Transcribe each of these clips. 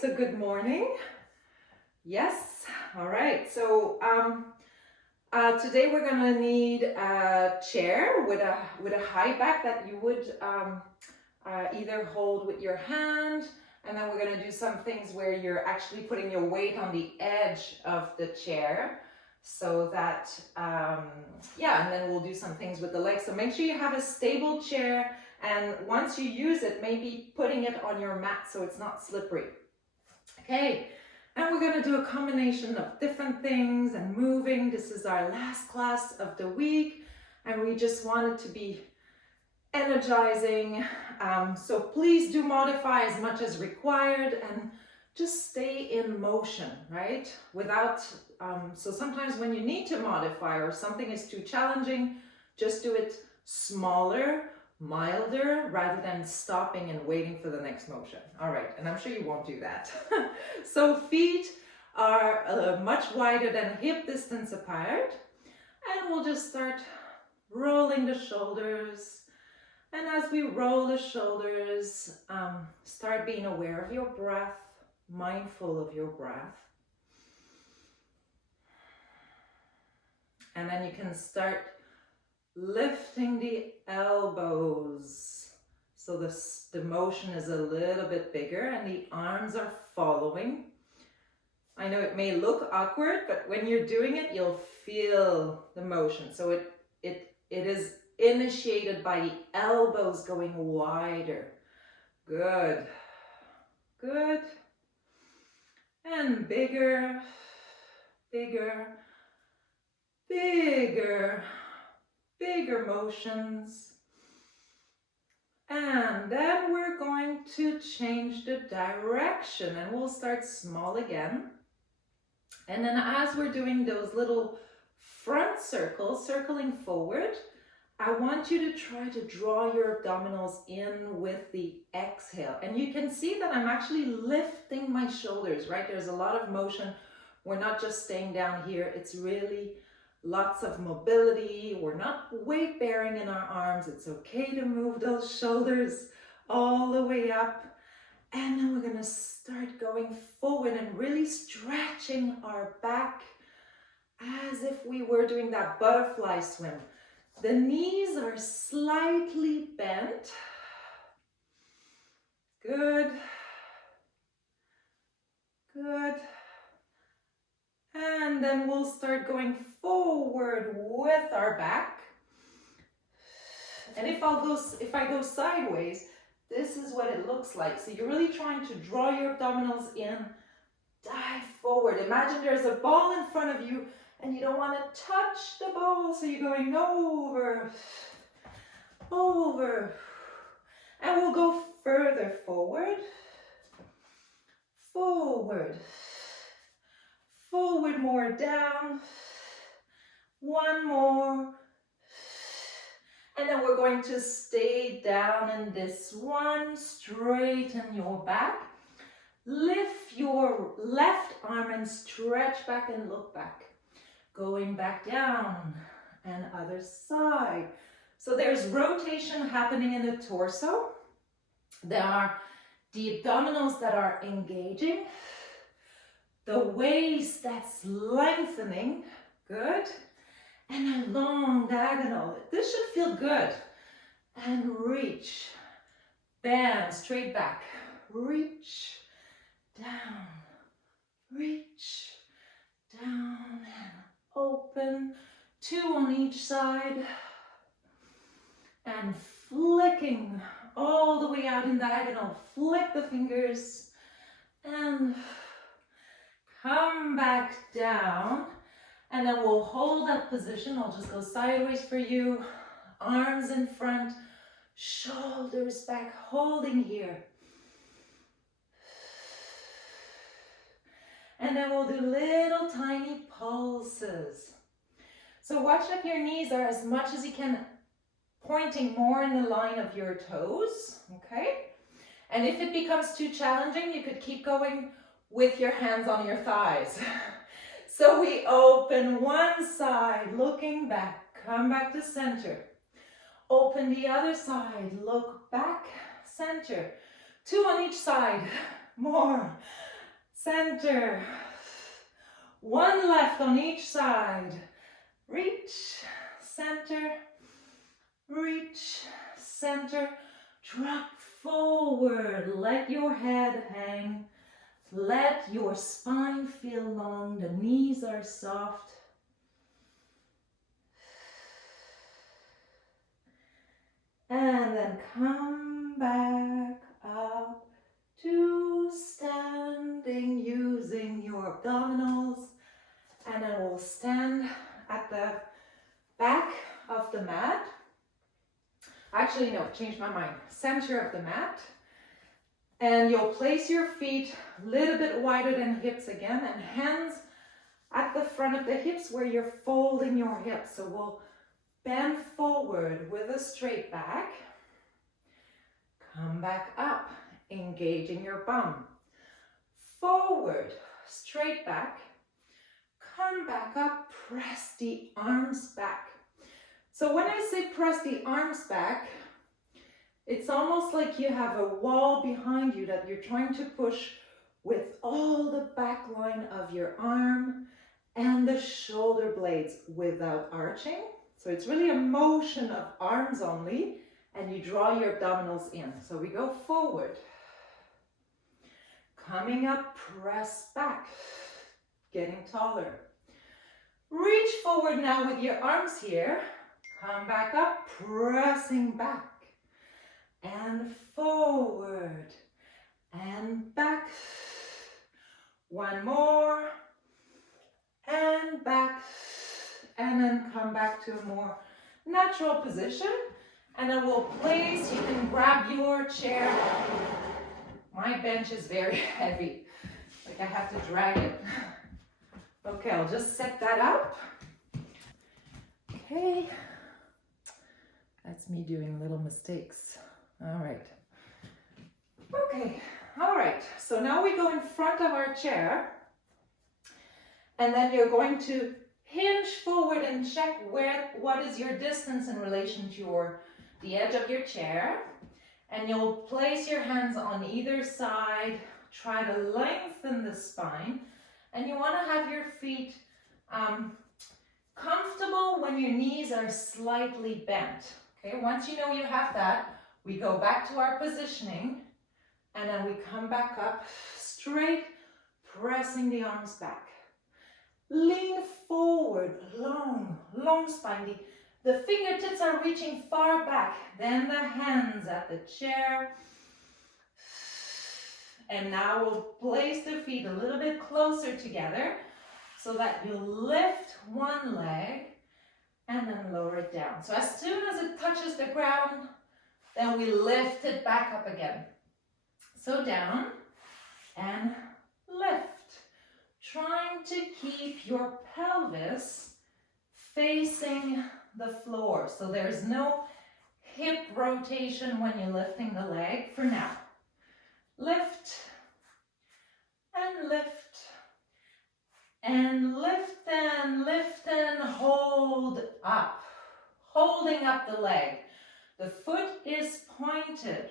so good morning. Yes, all right. So today we're gonna need a chair with a high back that you would either hold with your hand, and then we're gonna do some things where you're actually putting your weight on the edge of the chair, so that yeah, and then we'll do some things with the legs. So make sure you have a stable chair, and once you use it, maybe putting it on your mat so it's not slippery. Okay, and we're going to do a combination of different things and moving. This is our last class of the week, and we just want it to be energizing. So please do modify as much as required and just stay in motion, right? Without, so sometimes when you need to modify or something is too challenging, just do it smaller, milder, rather than stopping and waiting for the next motion. All right, and I'm sure you won't do that. So feet are much wider than hip distance apart, and we'll just start rolling the shoulders. And as we roll the shoulders, start being aware of your breath, mindful of your breath. And then you can start lifting the elbows. So the motion is a little bit bigger and the arms are following. I know it may look awkward, but when you're doing it, you'll feel the motion. So it is initiated by the elbows going wider. Good. Good. And bigger, bigger, bigger, bigger motions. And then we're going to change the direction, and we'll start small again. And then as we're doing those little front circles, circling forward, I want you to try to draw your abdominals in with the exhale. And you can see that I'm actually lifting my shoulders, right? There's a lot of motion. We're not just staying down here. It's really lots of mobility. We're not weight bearing in our arms. It's okay to move those shoulders all the way up. And then we're gonna start going forward and really stretching our back as if we were doing that butterfly swim. The knees are slightly bent. Good. Good. And then we'll start going forward with our back. And if I go sideways, this is what it looks like. So you're really trying to draw your abdominals in, dive forward. Imagine there's a ball in front of you and you don't want to touch the ball, so you're going over, over. And we'll go further forward, forward, forward more, down, one more. And then we're going to stay down in this one, straighten your back. Lift your left arm and stretch back and look back. Going back down, and other side. So there's rotation happening in the torso. There are the abdominals that are engaging. The waist that's lengthening. Good. And a long diagonal. This should feel good. And reach. Bend straight back. Reach. Down. Reach. Down. And open. Two on each side. And flicking all the way out in diagonal. Flick the fingers. And come back down. And then we'll hold that position. I'll just go sideways for you. Arms in front. Shoulders back. Holding here. And then we'll do little tiny pulses. So watch that your knees are as much as you can pointing more in the line of your toes, okay? And if it becomes too challenging, you could keep going with your hands on your thighs. So we open one side, looking back, come back to center. Open the other side, look back, center. Two on each side, more. center. One left on each side. Reach, center, reach, center. Drop forward. Let your head hang. Let your spine feel long. The knees are soft. And then come back up to standing using your abdominals. And then we'll stand at the back of the mat. Actually, no, changed my mind. Center of the mat. And you'll place your feet a little bit wider than hips again, and hands at the front of the hips where you're folding your hips. So we'll bend forward with a straight back. Come back up, engaging your bum. Forward, straight back. Come back up, press the arms back. So when I say press the arms back, it's almost like you have a wall behind you that you're trying to push with all the back line of your arm and the shoulder blades without arching. So it's really a motion of arms only, and you draw your abdominals in. So we go forward. Coming up, press back, getting taller. Reach forward now with your arms here. Come back up, pressing back. And forward. And back. One more. And back. And then come back to a more natural position. And then we'll place, you can grab your chair. My bench is very heavy. Like I have to drag it. Okay, I'll just set that up. Okay. That's me doing little mistakes. All right. Okay, all right. So now we go in front of our chair. And then you're going to hinge forward and check what is your distance in relation to the edge of your chair. And you'll place your hands on either side. Try to lengthen the spine. And you want to have your feet comfortable when your knees are slightly bent. Okay, once you know you have that, we go back to our positioning. And then we come back up straight, pressing the arms back. Lean forward, long spine. The fingertips are reaching far back. Then the hands at the chair. And now we'll place the feet a little bit closer together so that you lift one leg and then lower it down. So as soon as it touches the ground, then we lift it back up again. So down and lift. Trying to keep your pelvis facing the floor. So there's no hip rotation when you're lifting the leg for now. Lift and lift and lift and hold up. Holding up the leg. The foot is pointed.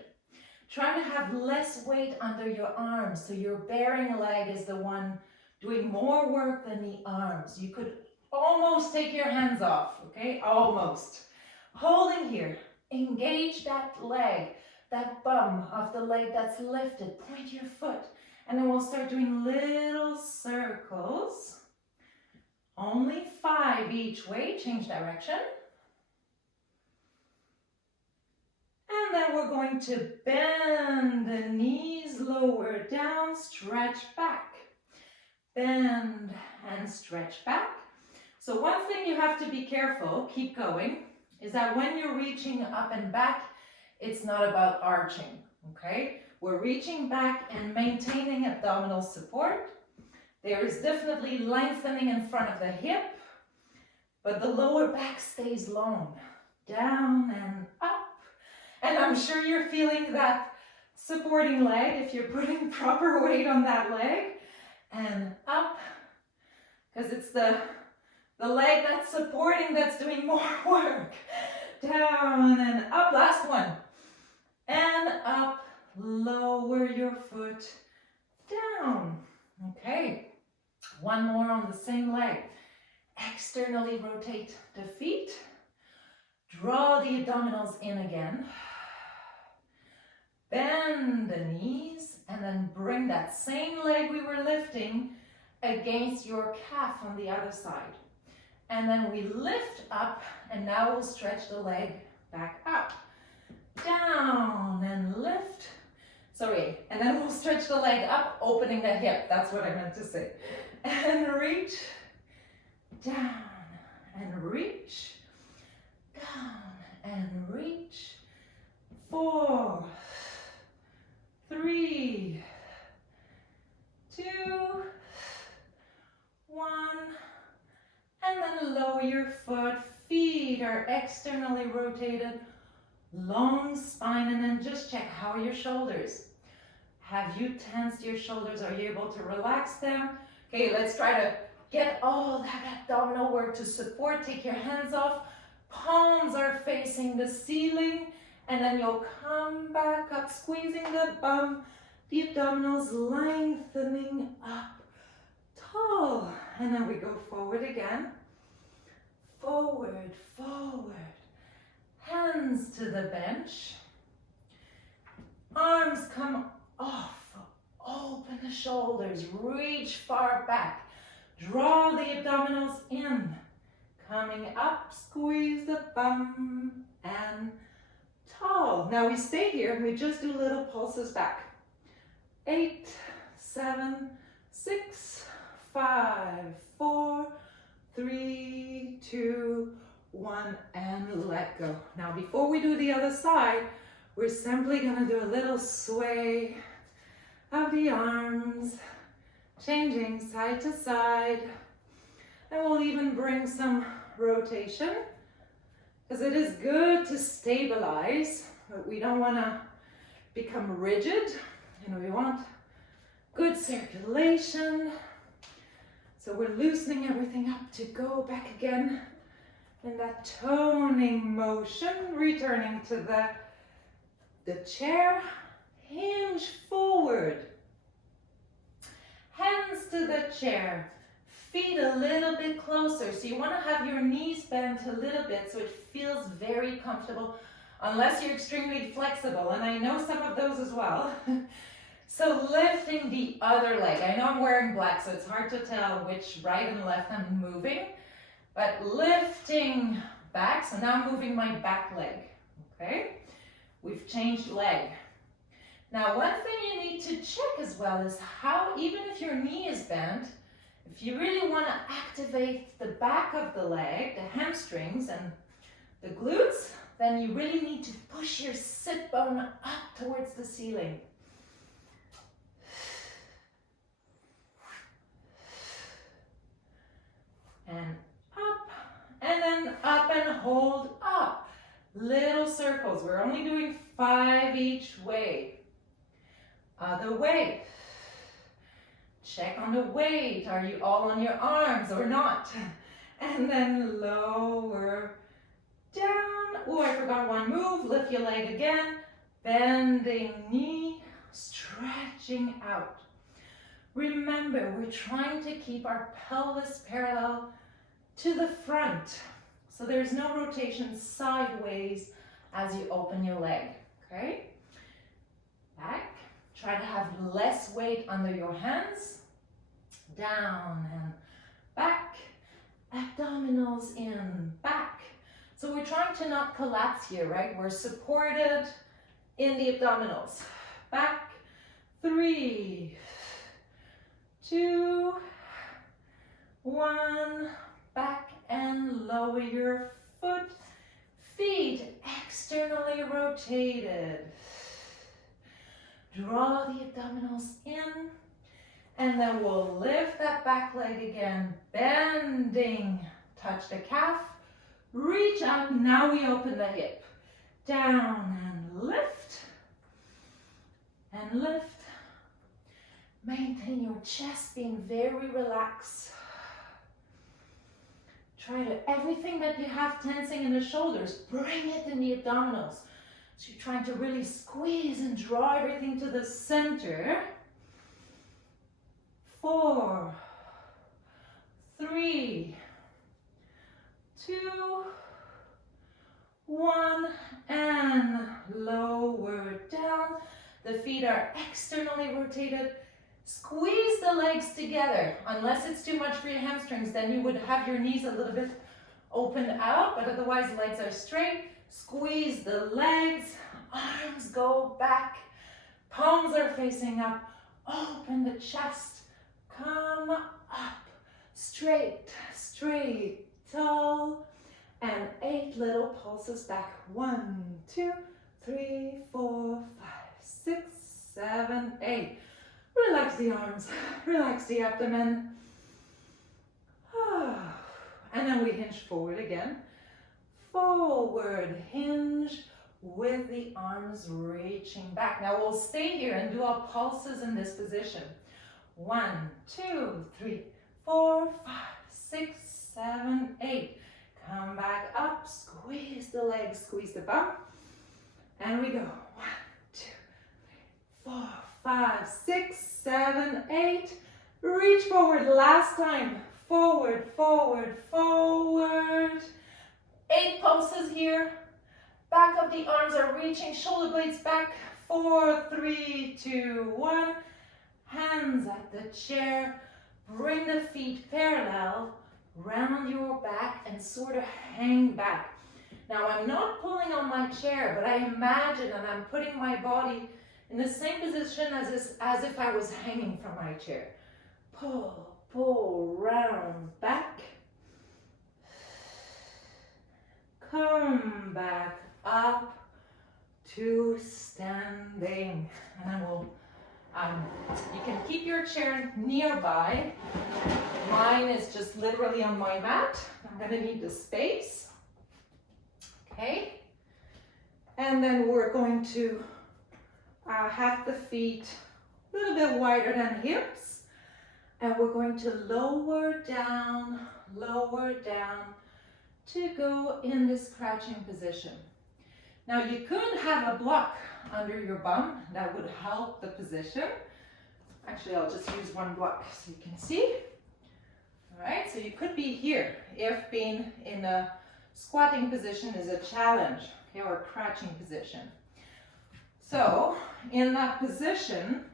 Try to have less weight under your arms, so your bearing leg is the one doing more work than the arms. You could almost take your hands off, okay? Almost. Holding here. Engage that leg, that bum of the leg that's lifted. Point your foot. And then we'll start doing little circles. Only 5 each way. Change direction. And then we're going to bend the knees lower down, stretch back. Bend and stretch back. So one thing you have to be careful, keep going, is that when you're reaching up and back, it's not about arching, okay? We're reaching back and maintaining abdominal support. There is definitely lengthening in front of the hip, but the lower back stays long. Down and up. And I'm sure you're feeling that supporting leg if you're putting proper weight on that leg. And up, because it's the leg that's supporting that's doing more work. Down and up, last one. And up, lower your foot, down. Okay, one more on the same leg. Externally rotate the feet. Draw the abdominals in again. Bend the knees and then bring that same leg we were lifting against your calf on the other side. And then we lift up and now we'll stretch the leg back up. Down and lift. Sorry, and then we'll stretch the leg up, opening the hip. That's what I meant to say. And reach. Down and reach. Down and reach. 4, 3, 2, 1. And then lower your foot. Feet are externally rotated. Long spine, and then just check how are your shoulders. Have you tensed your shoulders? Are you able to relax them? Okay, let's try to get all that abdominal work to support. Take your hands off. Palms are facing the ceiling, and then you'll come back up, squeezing the bum, the abdominals lengthening up tall. And then we go forward again. Forward, forward. Hands to the bench. Arms come off. Open the shoulders. Reach far back. Draw the abdominals in. Coming up, squeeze the bum and tall. Now we stay here and we just do little pulses back. 8, 7, 6, 5, 4, 3, 2, 1, and let go. Now before we do the other side, we're simply going to do a little sway of the arms, changing side to side. And we'll even bring some rotation, because it is good to stabilize, but we don't want to become rigid. You know, we want good circulation. So we're loosening everything up to go back again in that toning motion, returning to the chair. Hinge forward. Hands to the chair. Feet a little bit closer. So you want to have your knees bent a little bit so it feels very comfortable, unless you're extremely flexible. And I know some of those as well. So lifting the other leg. I know I'm wearing black, so it's hard to tell which right and left I'm moving. But lifting back, so now I'm moving my back leg, okay? We've changed leg. Now, one thing you need to check as well is how, even if your knee is bent, if you really want to activate the back of the leg, the hamstrings and the glutes, then you really need to push your sit bone up towards the ceiling. And up, and then up and hold up. Little circles. We're only doing 5 each way. Other way. Check on the weight. Are you all on your arms or not? And then lower, down. Oh, I forgot one move. Lift your leg again. Bending knee, stretching out. Remember, we're trying to keep our pelvis parallel to the front. So there's no rotation sideways as you open your leg, okay? Back. Try to have less weight under your hands. Down and back. Abdominals in, back. So we're trying to not collapse here, right? We're supported in the abdominals. Back. 3, 2, 1. Back and lower your foot. Feet externally rotated. Draw the abdominals in, and then we'll lift that back leg again, bending, touch the calf, reach up, now we open the hip, down and lift, maintain your chest being very relaxed. Try to, everything that you have tensing in the shoulders, bring it in the abdominals. So you're trying to really squeeze and draw everything to the center. 4, 3, 2, 1, and lower down. The feet are externally rotated. Squeeze the legs together. Unless it's too much for your hamstrings, then you would have your knees a little bit opened out, but otherwise legs are straight. Squeeze the legs, arms go back, palms are facing up. Open the chest, come up, straight, straight, tall, and 8 little pulses back. 1, 2, 3, 4, 5, 6, 7, 8. Relax the arms, relax the abdomen. And then we hinge forward again. Forward hinge with the arms reaching back. Now we'll stay here and do our pulses in this position. 1, 2, 3, 4, 5, 6, 7, 8. Come back up, squeeze the legs, squeeze the bum. And we go. 1, 2, 3, 4, 5, 6, 7, 8. Reach forward, last time. Forward, forward, forward. 8 pulses here. Back of the arms are reaching, shoulder blades back. 4, 3, 2, 1. Hands at the chair. Bring the feet parallel, round your back and sort of hang back. Now I'm not pulling on my chair, but I imagine and I'm putting my body in the same position as if I was hanging from my chair. Pull, pull, round, back. Come back up to standing. And then we'll, you can keep your chair nearby. Mine is just literally on my mat. I'm gonna need the space. Okay. And then we're going to have the feet a little bit wider than hips. And we're going to lower down to go in this crouching position. Now you could have a block under your bum that would help the position. Actually, I'll just use one block so you can see. All right, so you could be here if being in a squatting position is a challenge, okay, or a crouching position. So in that position,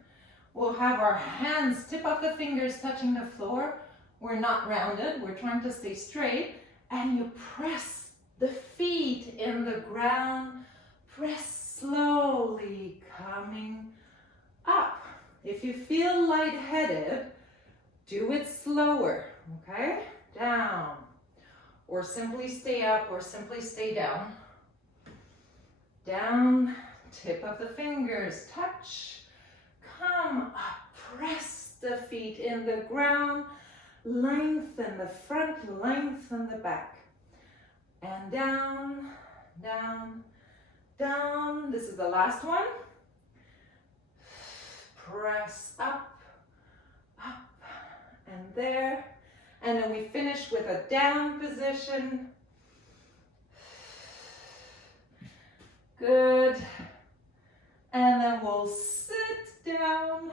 we'll have our hands, tip of the fingers touching the floor. We're not rounded, we're trying to stay straight. And you press the feet in the ground, press slowly coming up. If you feel lightheaded, do it slower, okay? Down, or simply stay up, or simply stay down. Down, tip of the fingers, touch, come up, press the feet in the ground, lengthen the front, lengthen the back. And down, down, down. This is the last one. Press up, up, and there. And then we finish with a down position. Good. And then we'll sit down.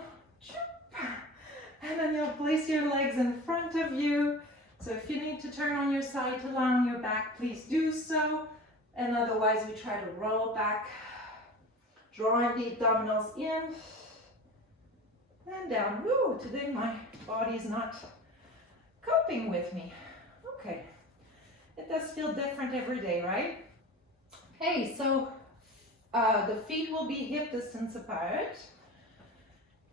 And then you'll place your legs in front of you. So if you need to turn on your side to lie on your back, please do so. And otherwise, we try to roll back, drawing the abdominals in and down. Woo, today my body is not coping with me. Okay, it does feel different every day, right? Okay, so the feet will be hip distance apart.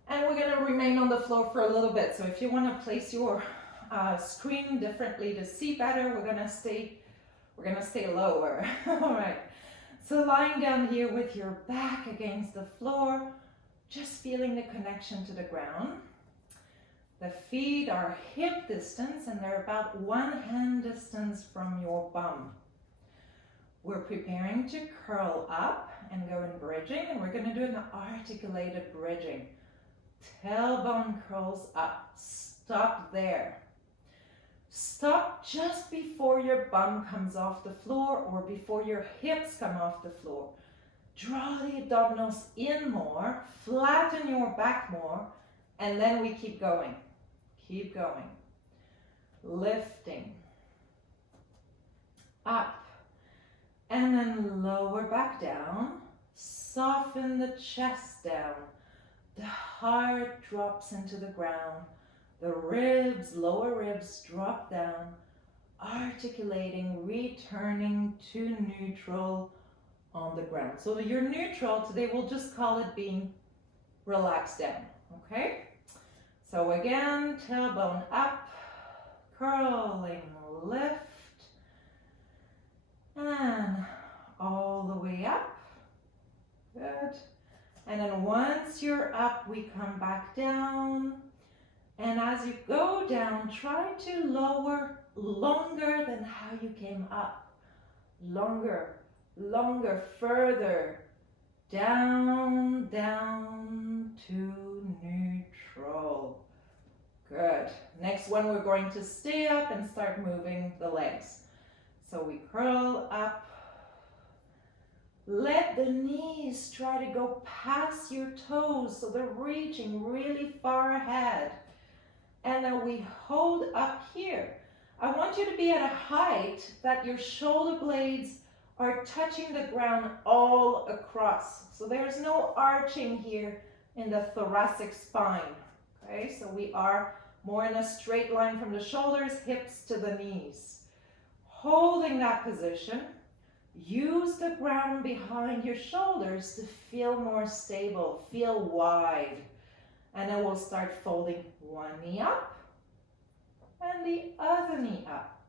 And we're going to remain on the floor for a little bit. So if you want to place your screen differently to see better, we're going to stay lower. All right. So lying down here with your back against the floor, just feeling the connection to the ground. The feet are hip distance and they're about 1 hand distance from your bum. We're preparing to curl up and go in bridging, and we're going to do an articulated bridging. Tailbone curls up. Stop there. Stop just before your bum comes off the floor or before your hips come off the floor. Draw the abdominals in more, flatten your back more, and then we keep going. Keep going. Lifting. Up. And then lower back down. Soften the chest down. The heart drops into the ground. The ribs, lower ribs drop down. Articulating, returning to neutral on the ground. So you're neutral. Today we'll just call it being relaxed down. Okay? So again, tailbone up, curling, lift, and all the way up. Good. And then once you're up, we come back down. And as you go down, try to lower longer than how you came up. Longer, longer, further. Down, down to neutral. Good. Next one, we're going to stay up and start moving the legs. So we curl up. Let the knees try to go past your toes so they're reaching really far ahead. And then we hold up here. I want you to be at a height that your shoulder blades are touching the ground all across. So there's no arching here in the thoracic spine. Okay, so we are more in a straight line from the shoulders, hips to the knees. Holding that position, use the ground behind your shoulders to feel more stable, feel wide. And then we'll start folding one knee up and the other knee up.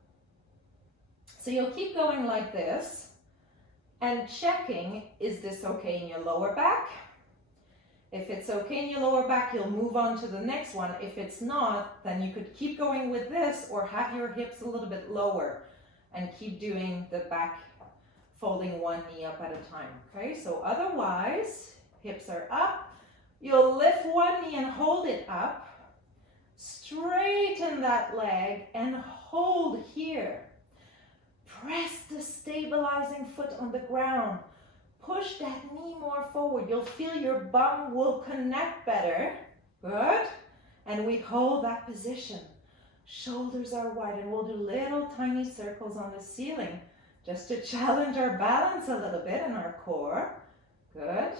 So you'll keep going like this and checking, is this okay in your lower back? If it's okay in your lower back, you'll move on to the next one. If it's not, then you could keep going with this or have your hips a little bit lower and keep doing the back, folding one knee up at a time. Okay, so otherwise, hips are up. You'll lift one knee and hold it up. Straighten that leg and hold here. Press the stabilizing foot on the ground. Push that knee more forward. You'll feel your bum will connect better. Good. And we hold that position. Shoulders are wide and we'll do little tiny circles on the ceiling just to challenge our balance a little bit in our core. Good.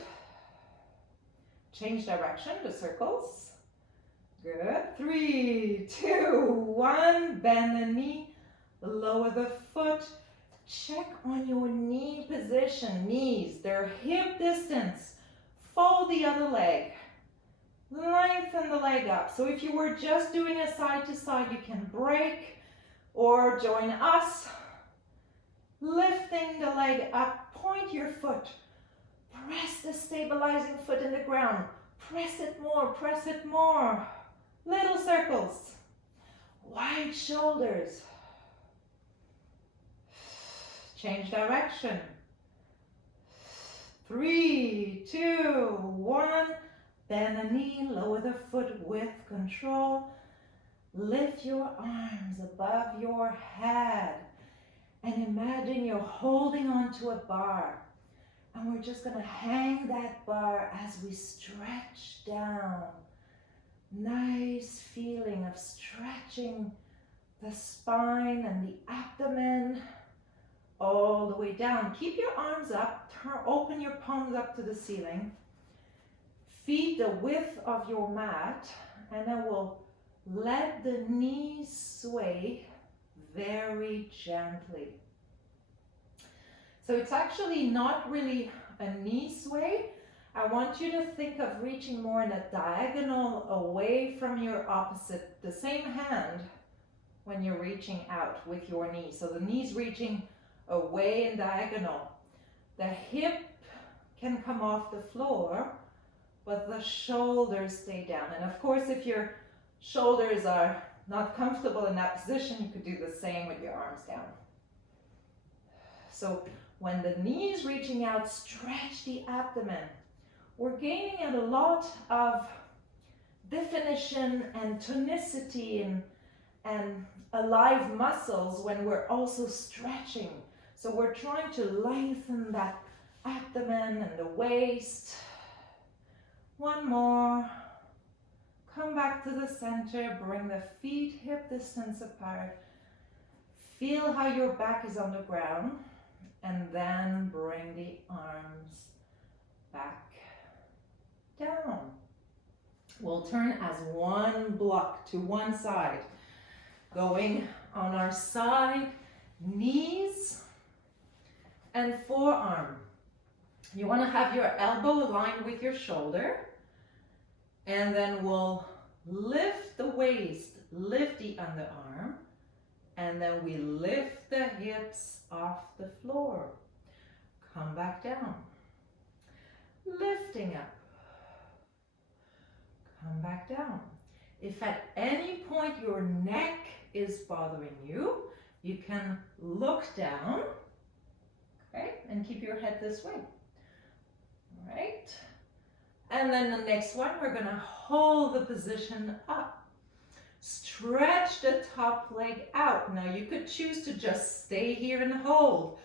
Change direction to circles. Good. 3, 2, 1. Bend the knee. Lower the foot. Check on your knee position. Knees, they're hip distance. Fold the other leg. Lengthen the leg up. So if you were just doing a side to side, you can break or join us. Lifting the leg up. Point your foot. Press the stabilizing foot in the ground. Press it more, press it more. Little circles. Wide shoulders. Change direction. 3, 2, 1. Bend the knee, lower the foot with control. Lift your arms above your head. And imagine you're holding onto a bar. And we're just going to hang that bar as we stretch down. Nice feeling of stretching the spine and the abdomen all the way down. Keep your arms up. Open your palms up to the ceiling. Feet the width of your mat. And then we'll let the knees sway very gently. So it's actually not really a knee sway. I want you to think of reaching more in a diagonal away from your opposite, the same hand when you're reaching out with your knee. So the knee's reaching away in diagonal. The hip can come off the floor, but the shoulders stay down. And of course, if your shoulders are not comfortable in that position, you could do the same with your arms down. So when the knee is reaching out, stretch the abdomen. We're gaining a lot of definition and tonicity and alive muscles when we're also stretching. So we're trying to lengthen that abdomen and the waist. One more. Come come back to the center, bring the feet hip distance apart. Feel how your back is on the ground, and then bring the arms back down. We'll turn as one block to one side, going on our side, knees and forearm. You want to have your elbow aligned with your shoulder, and then we'll lift the waist, lift the underarm, and then we lift the hips off the floor. Come back down. Lifting up. Come back down. If at any point your neck is bothering you, you can look down, okay, and keep your head this way. All right. And then the next one, we're going to hold the position up. Stretch the top leg out. Now you could choose to just stay here and hold.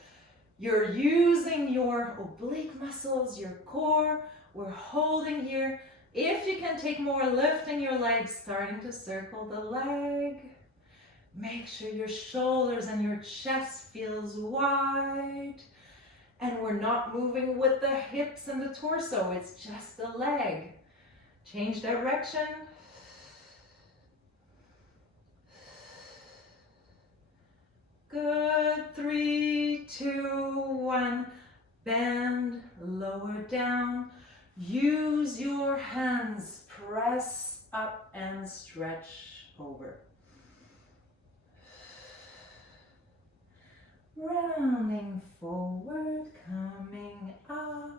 You're using your oblique muscles, your core. We're holding here. If you can take more, lifting your legs, starting to circle the leg. Make sure your shoulders and your chest feels wide. And we're not moving with the hips and the torso. It's just the leg. Change direction. Good. 3, 2, 1. Bend, lower down. Use your hands. Press up and stretch over. Rounding forward, coming up.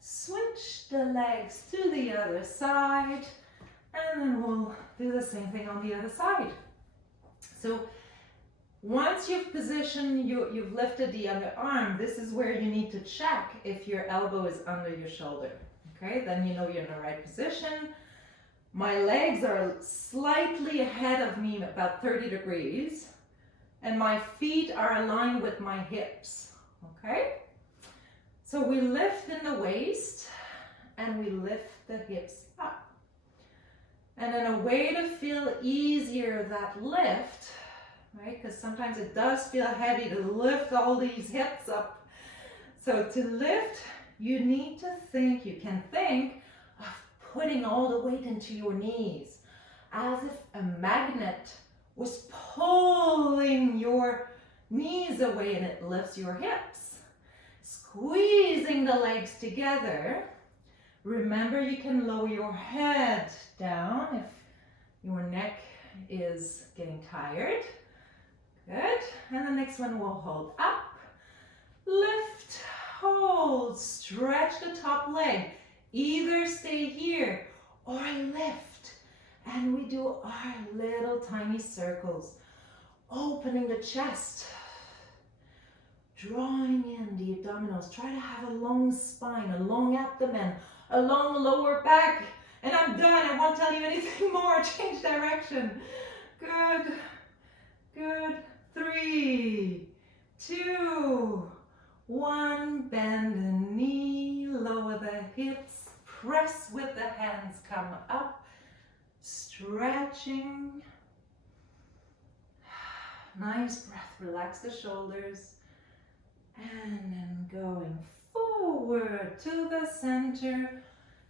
Switch the legs to the other side. And then we'll do the same thing on the other side. So once you've positioned, you've lifted the underarm, this is where you need to check if your elbow is under your shoulder. Okay, then you know you're in the right position. My legs are slightly ahead of me, about 30 degrees. And my feet are aligned with my hips. Okay? So we lift in the waist and we lift the hips up. And then a way to feel easier that lift, right? Because sometimes it does feel heavy to lift all these hips up. So to lift, you need to think, you can think of putting all the weight into your knees, as if a magnet was pulling your knees away and it lifts your hips. Squeezing the legs together. Remember, you can lower your head down if your neck is getting tired. Good. And the next one we'll hold up, lift, hold, stretch the top leg. Either stay here or lift. And we do our little tiny circles, opening the chest, drawing in the abdominals. Try to have a long spine, a long abdomen, a long lower back. And I'm done. I won't tell you anything more. Change direction. Good. Good. 3, 2, 1. Bend the knee, lower the hips, press with the hands, come up. Stretching. Nice breath. Relax the shoulders. And then going forward to the center.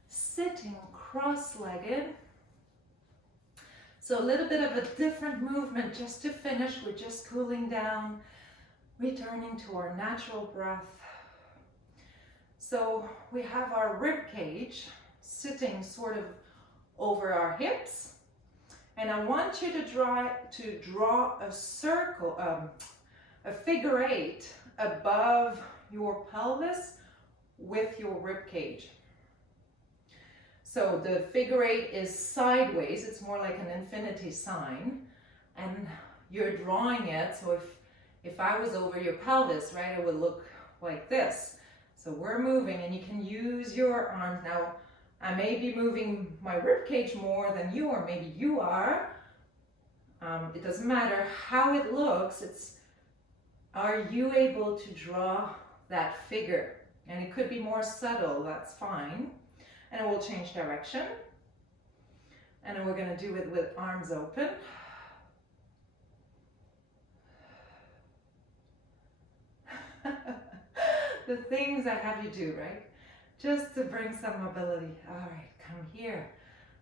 Sitting cross-legged. So a little bit of a different movement just to finish. We're just cooling down. Returning to our natural breath. So we have our rib cage sitting sort of over our hips, and I want you to draw a circle, a figure 8 above your pelvis with your rib cage. So the figure 8 is sideways. It's more like an infinity sign, and you're drawing it. So if I was over your pelvis, right, it would look like this. So we're moving, and you can use your arms now. I may be moving my rib cage more than you, or maybe you are. It doesn't matter how it looks. It's, are you able to draw that figure? And it could be more subtle, that's fine. And it will change direction. And then we're going to do it with arms open. The things I have you do, right? Just to bring some mobility. All right, come here.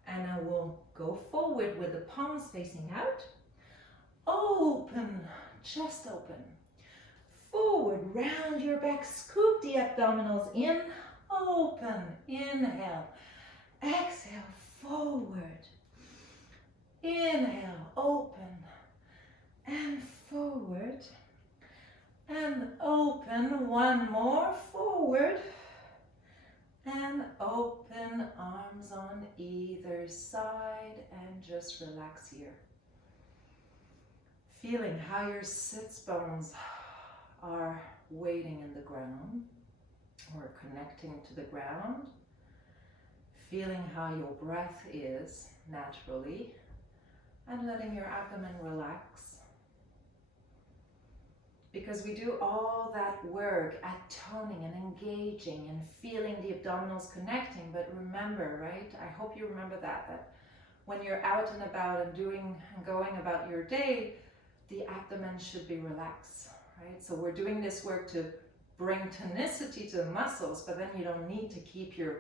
And I will go forward with the palms facing out. Open, chest open. Forward, round your back, scoop the abdominals in. Open, inhale. Exhale, forward. Inhale, open. And forward. And open, one more, forward. And open, arms on either side, and just relax here. Feeling how your sits bones are weighting in the ground or connecting to the ground. Feeling how your breath is naturally, and letting your abdomen relax. Because we do all that work at toning and engaging and feeling the abdominals connecting, but remember, right? I hope you remember that when you're out and about and doing and going about your day, the abdomen should be relaxed, right? So we're doing this work to bring tonicity to the muscles, but then you don't need to keep your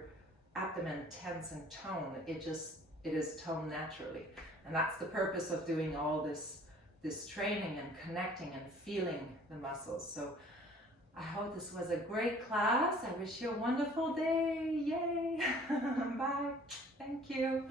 abdomen tense and toned. It is toned naturally. And that's the purpose of doing all this training and connecting and feeling the muscles. So I hope this was a great class. I wish you a wonderful day. Yay! Bye. Thank you.